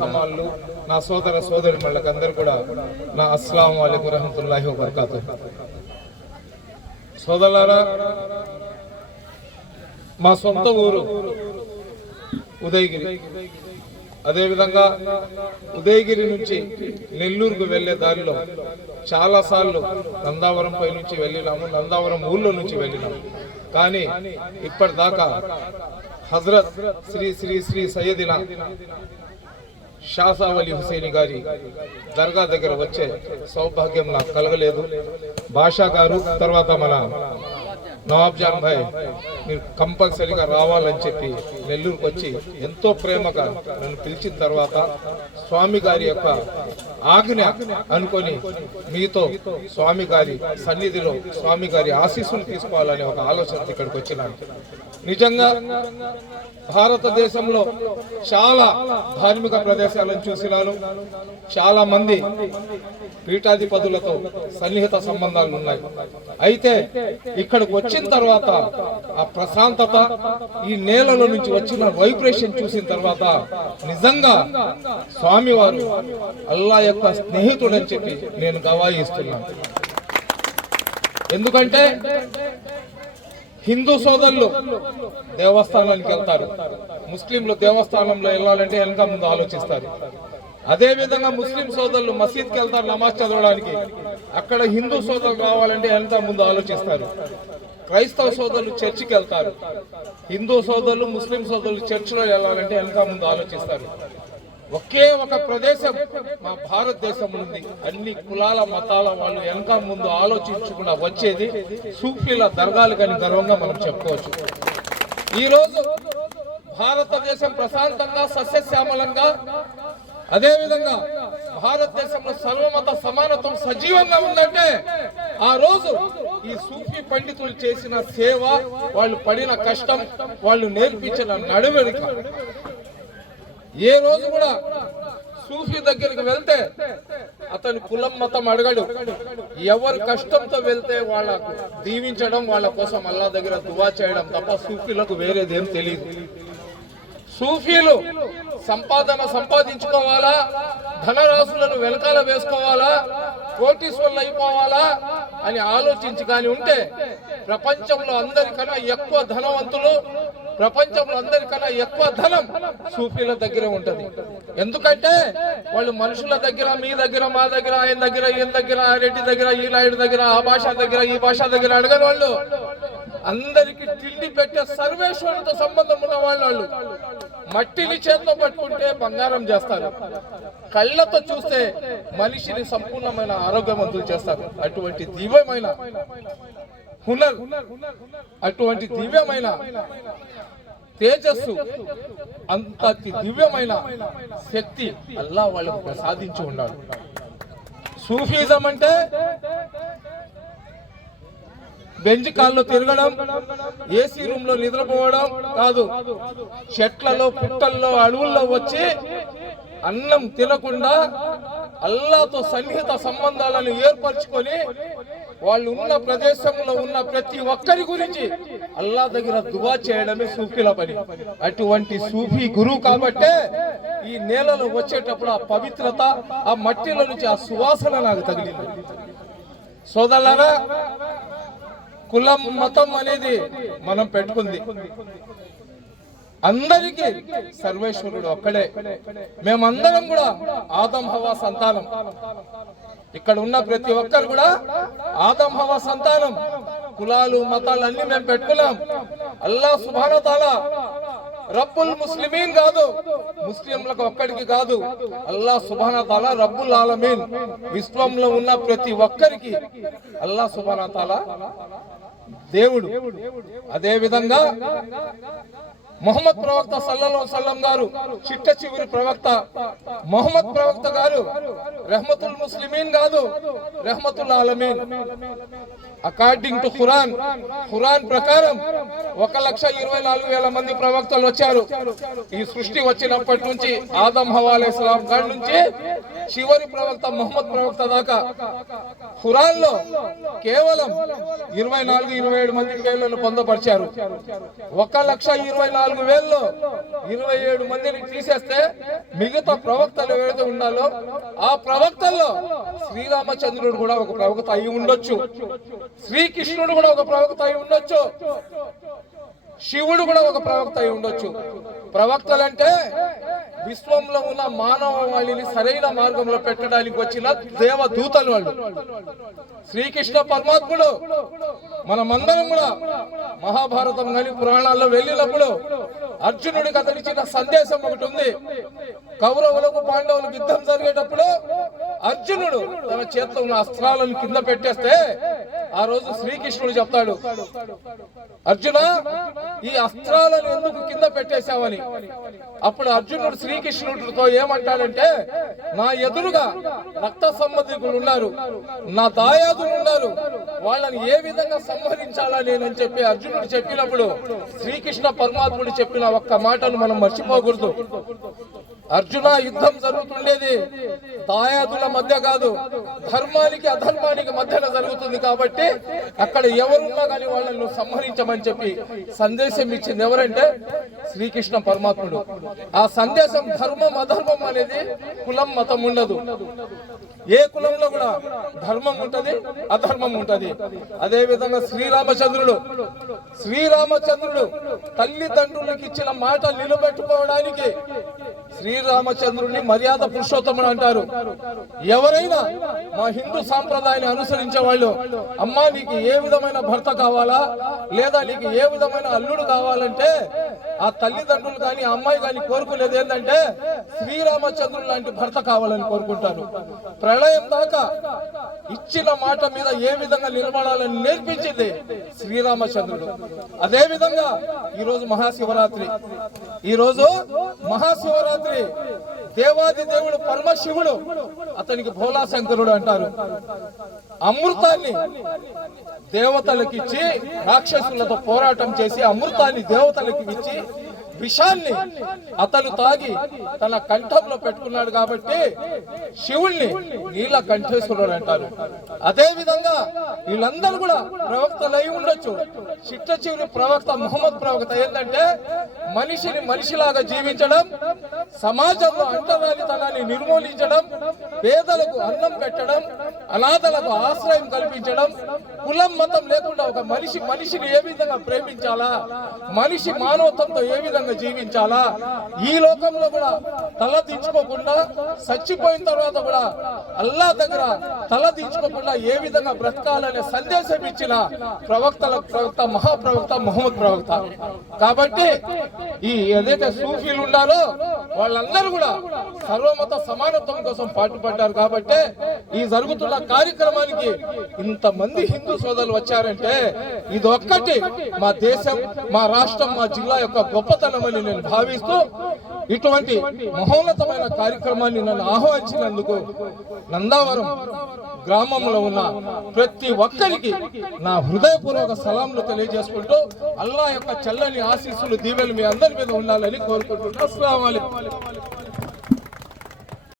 సమాళ్ళు నా సోదర సోదరి అందరు కూడా నా అస్సలం వాళ్ళకు రహమతుల్లాహి వబర్కాతు. సోదరులారా మా సొంత ఊరు ఉదయగిరి. అదేవిధంగా ఉదయగిరి నుంచి నెల్లూరుకు వెళ్ళే దారిలో చాలా సార్లు నందావరం పై నుంచి వెళ్ళినాము నందావరం ఊళ్ళో నుంచి వెళ్ళినాము. కానీ ఇప్పటిదాకా హజరత్ శ్రీ శ్రీ శ్రీ సయ్యదిన షాసావలి హుసేని గారి దర్గా దగ్గర వచ్చే సౌభాగ్యం నాకు కలగలేదు. బాషా గారు తర్వాత మన నవాబ్జాన్ భాయ్ మీరు కంపల్సరీగా రావాలని చెప్పి నెల్లూరుకు వచ్చి ఎంతో ప్రేమగా నన్ను పిలిచిన తర్వాత స్వామి గారి యొక్క ఆజ్ఞ అనుకొని మీతో స్వామి గారి సన్నిధిలో స్వామి గారి ఆశీస్సులు తీసుకోవాలనే ఒక ఆలోచన ఇక్కడికి వచ్చినాను. నిజంగా భారతదేశంలో చాలా ధార్మిక ప్రదేశాలను చూసినాను. చాలా మంది పీఠాధిపతులతో సన్నిహిత సంబంధాలు ఉన్నాయి. అయితే ఇక్కడికి వచ్చి వచ్చిన తర్వాత ఆ ప్రశాంతత ఈ నేలలో నుంచి వచ్చిన వైబ్రేషన్ చూసిన తర్వాత నిజంగా స్వామివారు అల్లా యొక్క స్నేహితుడని చెప్పి నేను గవాయిస్తున్నాను. ఎందుకంటే హిందూ సోదరులు దేవస్థానానికి వెళ్తారు. ముస్లింలు దేవస్థానంలో వెళ్ళాలంటే వెనక ముందు ఆలోచిస్తారు. అదే విధంగా ముస్లిం సోదరులు మసీద్కి వెళ్తారు నమాజ్ చదవడానికి. అక్కడ హిందూ సోదరులు కావాలంటే వెనక ముందు ఆలోచిస్తారు. క్రైస్తవ సోదరులు చర్చికి వెళ్తారు. హిందూ సోదరులు ముస్లిం సోదరులు చర్చిలో వెళ్ళాలంటే వెనక ముందు ఆలోచిస్తారు. ఒకే ఒక ప్రదేశం మా భారతదేశం ఉంది. అన్ని కులాల మతాల వాళ్ళు వెనక ముందు ఆలోచించకుండా వచ్చేది సూఫీల దర్గాలు కానీ గర్వంగా మనం చెప్పుకోవచ్చు. ఈరోజు భారతదేశం ప్రశాంతంగా సస్యశ్యామలంగా అదేవిధంగా భారతదేశంలో సర్వమత సమానత్వం సజీవంగా ఉందంటే ఆ రోజు ఈ సూఫీ పండితులు చేసిన సేవ వాళ్ళు పడిన కష్టం వాళ్ళు నేర్పించిన నడవడిక. ఏ రోజు కూడా సూఫీ దగ్గరికి వెళ్తే అతని కులం మతం అడగడు. ఎవరు కష్టంతో వెళ్తే వాళ్ళకు దీవించడం వాళ్ళ కోసం అల్లా దగ్గర దువా చేయడం తప్ప సూఫీలకు వేరేదేం తెలియదు సూఫీలు సంపాదన సంపాదించుకోవాలా? ధనరాశులను వెనకాల వేసుకోవాలా? కోటీశ్వర్లు అయిపోవాలా? అని ఆలోచించి కానీ ఉంటే ప్రపంచంలో అందరికన్నా ఎక్కువ ధనవంతులు ప్రపంచంలో అందరికన్నా ఎక్కువ ధనం సూఫీల దగ్గర ఉంటది. ఎందుకంటే వాళ్ళు మనుషుల దగ్గర మీ దగ్గర మా దగ్గర ఆయన దగ్గర ఈయన దగ్గర ఆ రెడ్డి దగ్గర ఈ నాయుడు దగ్గర ఆ భాష దగ్గర ఈ భాష దగ్గర అడగని వాళ్ళు. అందరికి తిండి పెట్టే సర్వేశ్వరుడితో సంబంధం ఉన్న వాళ్ళు వాళ్ళు మట్టిని చేతిలో పట్టుకుంటే బంగారం చేస్తారు. కళ్ళతో చూస్తే మనిషిని సంపూర్ణమైన ఆరోగ్యవంతులు చేస్తారు. అటువంటి దివ్యమైన హునర్ అటువంటి దివ్యమైన తేజస్సు అంత దివ్యమైన శక్తి అల్లా వాళ్ళకు ప్రసాదించి ఉన్నాడు సూఫీజం అంటే బెంచ్ కాల్లో తిరగడం ఏసీ రూమ్లో నిద్రపోవడం కాదు. చెట్లలో పుట్టల్లో అడవుల్లో వచ్చి అన్నం తినకుండా అల్లాతో సన్నిహిత సంబంధాలను ఏర్పరచుకొని వాళ్ళు ఉన్న ప్రదేశంలో ఉన్న ప్రతి ఒక్కరి గురించి అల్లా దగ్గర దువా చేయడమే సూఫీల పని. అటువంటి సూఫీ గురువు కాబట్టే ఈ నేలలో వచ్చేటప్పుడు ఆ పవిత్రత ఆ మట్టిలో నుంచి ఆ సువాసన నాకు తగిలింది. సోదరులారా కులం మతం అనేది మనం పెట్టుకుంది. అందరికీ సర్వేశ్వరుడు ఒక్కడే. మేమందరం కూడా ఆదం హవా సంతానం. ఇక్కడ ఉన్న ప్రతి ఒక్కరు కూడా ఆదం హవా సంతానం. కులాలు మతాలు అన్ని మేము పెట్టుకున్నాం. అల్లా సుభానతాల రబ్బుల్ ముస్లిమీన్ కాదు. ముస్లింలకు ఒక్కడికి కాదు. అల్లా సుబాన రబ్బుల్ ఆలమీన్. విశ్వంలో ఉన్న ప్రతి ఒక్కరికి అల్లా సుబాన దేవుడు. అదే విధంగా మొహమ్మద్ ప్రవక్త సల్లల్లాహు సల్లం గారు చిట్ట చివరి ప్రవక్త. మొహమ్మద్ ప్రవక్త గారు రెహమతుల్ ముస్లిమీన్ కాదు రెహమతుల్ ఆలమీన్. అకార్డింగ్ టు ఖురాన్ ఖురాన్ ప్రకారం ఒక లక్ష ఇరవై నాలుగు వేల మంది ప్రవక్తలు వచ్చారు. ఈ సృష్టి వచ్చినప్పటి నుంచి ఆదం హవాలే ఇస్లాం కాడి నుంచి చివరి ప్రవక్త మొహమ్మద్ ప్రవక్త దాకా. ఖురాన్లో కేవలం ఇరవై నాలుగు ఇరవై ఏడు మంది పేర్లను పొందపరిచారు. ఒక లక్ష ఇరవై నాలుగు నాలుగు వేలలో ఇరవై ఏడు మందిని తీసేస్తే మిగతా ప్రవక్తలు ఏదైతే ఉన్నాలో ఆ ప్రవక్తల్లో శ్రీరామచంద్రుడు కూడా ఒక ప్రవక్త అయి ఉండొచ్చు. శ్రీకృష్ణుడు కూడా ఒక ప్రవక్త అయి ఉండొచ్చు. శివుడు కూడా ఒక ప్రవక్త అయి ఉండొచ్చు. ప్రవక్తలంటే విశ్వంలో ఉన్న మానవాళిని సరైన మార్గంలో పెట్టడానికి వచ్చిన దేవదూతలు వాళ్ళు. శ్రీకృష్ణ పరమాత్ముడు. మనమందరం కూడా మహాభారతం కానీ పురాణాల్లో వెళ్ళినప్పుడు అర్జునుడి కథనిచ్చిన సందేశం ఒకటి ఉంది. కౌరవులకు పాండవులకు యుద్ధం జరిగేటప్పుడు అర్జునుడు తన చేతిలో ఉన్న అస్త్రాలను కింద పెట్టేస్తే ఆ రోజు శ్రీకృష్ణుడు చెప్తాడు అర్జున ఈ అస్త్రాలను ఎందుకు కింద పెట్టేశావని? అప్పుడు అర్జునుడు శ్రీకృష్ణుడితో ఏమంటాడంటే నా ఎదురుగా రక్త సంబంధికులు ఉన్నారు నా దాయాదులు ఉన్నారు వాళ్ళని ఏ విధంగా సంహరించాలా నేనని చెప్పి అర్జునుడు చెప్పినప్పుడు శ్రీకృష్ణ పరమాత్ముడు చెప్పిన ఒక్క మాటను మనం మర్చిపోకూడదు. అర్జున యుద్ధం జరుగుతుండేది. తాయాదుల మధ్య కాదు ధర్మానికి అధర్మానికి మధ్యన జరుగుతుంది కాబట్టి అక్కడ ఎవరున్నా కానీ వాళ్ళను సంహరించమని చెప్పి సందేశం ఇచ్చింది ఎవరంటే శ్రీకృష్ణ పరమాత్ముడు. ఆ సందేశం ధర్మం అధర్మం అనేది కులం మతం ఉండదు. ఏ కులంలో కూడా ధర్మం ఉంటది అధర్మం ఉంటది. అదే విధంగా శ్రీరామచంద్రుడు. శ్రీరామచంద్రుడు తల్లిదండ్రులకు ఇచ్చిన మాట నిలబెట్టుకోవడానికి శ్రీరామచంద్రుడిని మర్యాద పురుషోత్తముడు అంటారు. ఎవరైనా మా హిందూ సాంప్రదాయాన్ని అనుసరించే వాళ్ళు అమ్మా నీకు ఏ విధమైన భర్త కావాలా? లేదా నీకు ఏ విధమైన అల్లుడు కావాలంటే ఆ తల్లిదండ్రులు కానీ ఆ అమ్మాయి కానీ కోరుకునేది ఏంటంటే శ్రీరామచంద్రుడు లాంటి భర్త కావాలని కోరుకుంటారు. ప్రళయం దాకా ఇచ్చిన మాట మీద ఏ విధంగా నిలబడాలని నేర్పించింది శ్రీరామచంద్రుడు. అదే విధంగా ఈరోజు మహాశివరాత్రి. ఈరోజు మహాశివరాత్రి మహాశివరాత్రి దేవాది దేవుడు పరమశివుడు అతనికి భోలా శంకరుడు అంటారు. అమృతాన్ని దేవతలకిచ్చి రాక్షసులతో పోరాటం చేసి అమృతాన్ని దేవతలకు ఇచ్చి విషాన్ని అతను తాగి తన కంఠంలో పెట్టుకున్నాడు కాబట్టి శివుణ్ణి నీళ్ళ కంఠేశ్వరుడు అంటారు. అదే విధంగా వీళ్ళందరూ కూడా ప్రవక్తలు అయి ఉండొచ్చు. చిట్ట చివరి ప్రవక్త మొహమ్మద్ ప్రవక్త ఏంటంటే మనిషిని మనిషిలాగా జీవించడం సమాజంలో అంటరానితనాన్ని నిర్మూలించడం పేదలకు అన్నం పెట్టడం అనాథలకు ఆశ్రయం కల్పించడం కులం మతం లేకుండా ఒక మనిషి మనిషిని ఏ విధంగా ప్రేమించాలా? మనిషి మానవత్వంతో ఏ విధంగా జీవించాలా? ఈ లోకంలో కూడా తల దించుకోకుండా చచ్చిపోయిన తర్వాత కూడా అల్లా దగ్గర తల దించుకోకుండా ఏ విధంగా బ్రతకాలనే సందేశం ఇచ్చిన ప్రవక్తల ప్రవక్త మహాప్రవక్త మహమ్మద్ ప్రవక్త. కాబట్టి ఈ ఏదైతే సూఫీలు ఉన్నారో వాళ్ళందరూ కూడా సర్వమత సమానత్వం కోసం పాటుపడ్డారు కాబట్టి ఈ జరుగుతున్న కార్యక్రమానికి ఇంతమంది హిందూ సోదరులు వచ్చారంటే ఇది ఒక్కటి మా దేశం మా రాష్ట్రం మా జిల్లా యొక్క గొప్పతనం. గొప్పతనమని నేను భావిస్తూ ఇటువంటి మహోన్నతమైన కార్యక్రమాన్ని నన్ను ఆహ్వానించినందుకు నందావరం గ్రామంలో ఉన్న ప్రతి ఒక్కరికి నా హృదయపూర్వక సలాంలు తెలియజేసుకుంటూ అల్లా యొక్క చల్లని ఆశీస్సులు దీవెలు మీ అందరి మీద ఉండాలని కోరుకుంటున్నాను. అస్సలం